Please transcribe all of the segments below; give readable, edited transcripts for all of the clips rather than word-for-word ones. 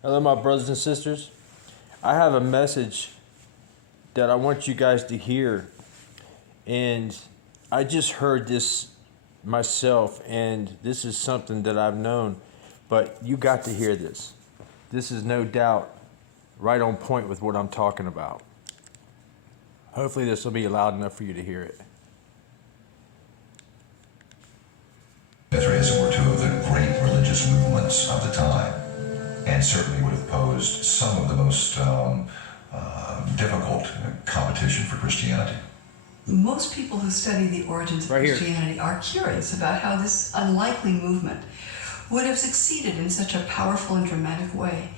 Hello, my brothers and sisters. I have a message that I want you guys to hear. And I just heard this myself, and this is something that I've known, but you got to hear this. This is no doubt right on point with what I'm talking about. Hopefully, this will be loud enough for you to hear it. Mithraism were two of the great religious movements of the time, and certainly would have posed some of the most difficult competition for Christianity. Most people who study the origins of Christianity are curious about how this unlikely movement would have succeeded in such a powerful and dramatic way.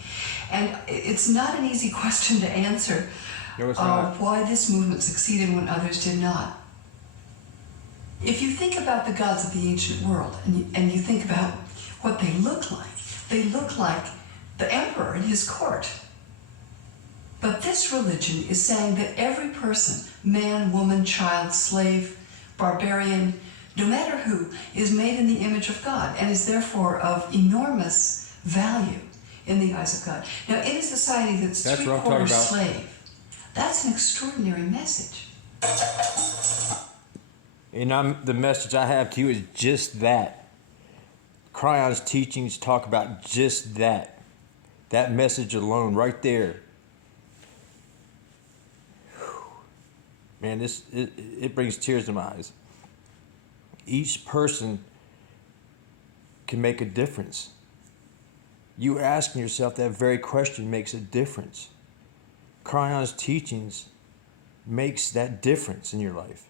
And it's not an easy question to answer, why this movement succeeded when others did not. If you think about the gods of the ancient world, and you think about what they look like the emperor and his court. But this religion is saying that every person, man, woman, child, slave, barbarian, no matter who, is made in the image of God and is therefore of enormous value in the eyes of God. Now, in a society that's three-quarters slave, that's an extraordinary message. And the message I have to you is just that. Cryon's teachings talk about just that. That message alone right there. Man, it brings tears to my eyes. Each person can make a difference. You asking yourself that very question makes a difference. Cryon's teachings makes that difference in your life.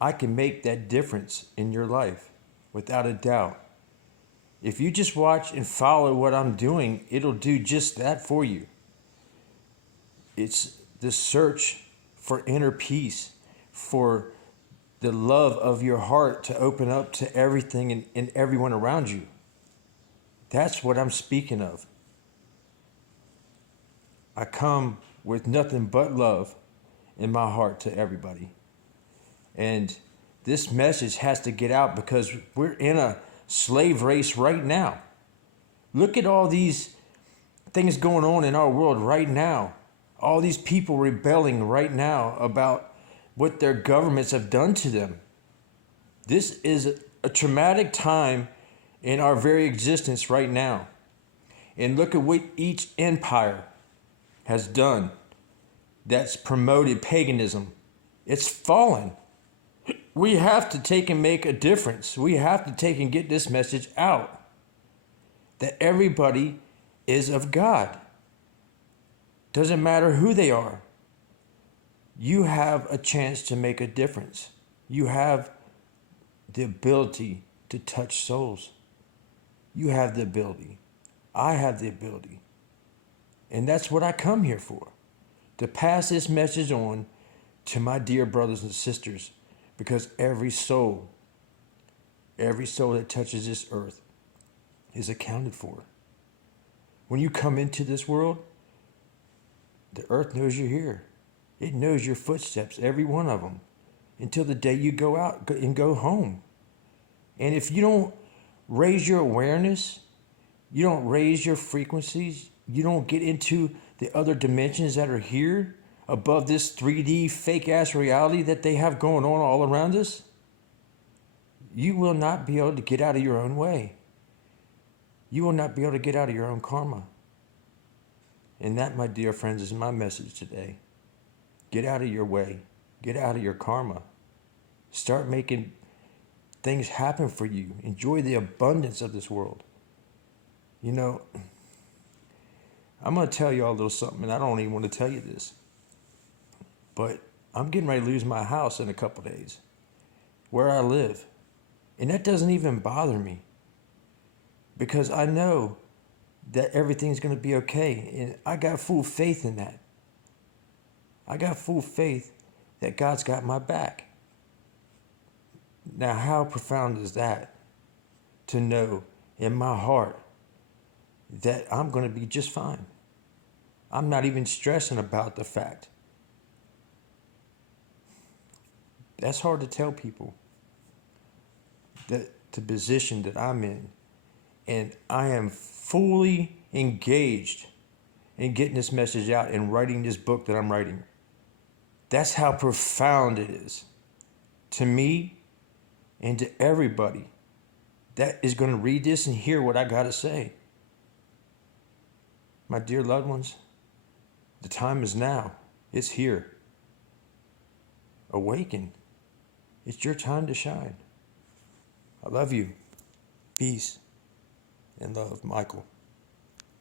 I can make that difference in your life, without a doubt. If you just watch and follow what I'm doing, it'll do just that for you. It's the search for inner peace, for the love of your heart to open up to everything and everyone around you. That's what I'm speaking of. I come with nothing but love in my heart to everybody. And this message has to get out because we're in a slave race right now. Look at all these things going on in our world right now. All these people rebelling right now about what their governments have done to them. This is a traumatic time in our very existence right now. And look at what each empire has done that's promoted paganism. It's fallen. We have to take and make a difference. We have to take and get this message out that everybody is of God. Doesn't matter who they are. You have a chance to make a difference. You have the ability to touch souls. You have the ability. I have the ability. And that's what I come here for. To pass this message on to my dear brothers and sisters. Because every soul that touches this earth is accounted for. When you come into this world, the earth knows you're here. It knows your footsteps, every one of them, until the day you go out and go home. And if you don't raise your awareness, you don't raise your frequencies, you don't get into the other dimensions that are here, above this 3D fake-ass reality that they have going on all around us, you will not be able to get out of your own way. You will not be able to get out of your own karma. And that, my dear friends, is my message today. Get out of your way. Get out of your karma. Start making things happen for you. Enjoy the abundance of this world. You know, I'm going to tell you all a little something, and I don't even want to tell you this. But I'm getting ready to lose my house in a couple days, where I live. And that doesn't even bother me, because I know that everything's going to be okay. And I got full faith in that. I got full faith that God's got my back. Now, how profound is that? To know in my heart that I'm going to be just fine. I'm not even stressing about the fact. That's hard to tell people, that the position that I'm in. And I am fully engaged in getting this message out and writing this book that I'm writing. That's how profound it is to me and to everybody that is going to read this and hear what I got to say. My dear loved ones, the time is now. It's here. Awaken. It's your time to shine. I love you. Peace and love, Michael.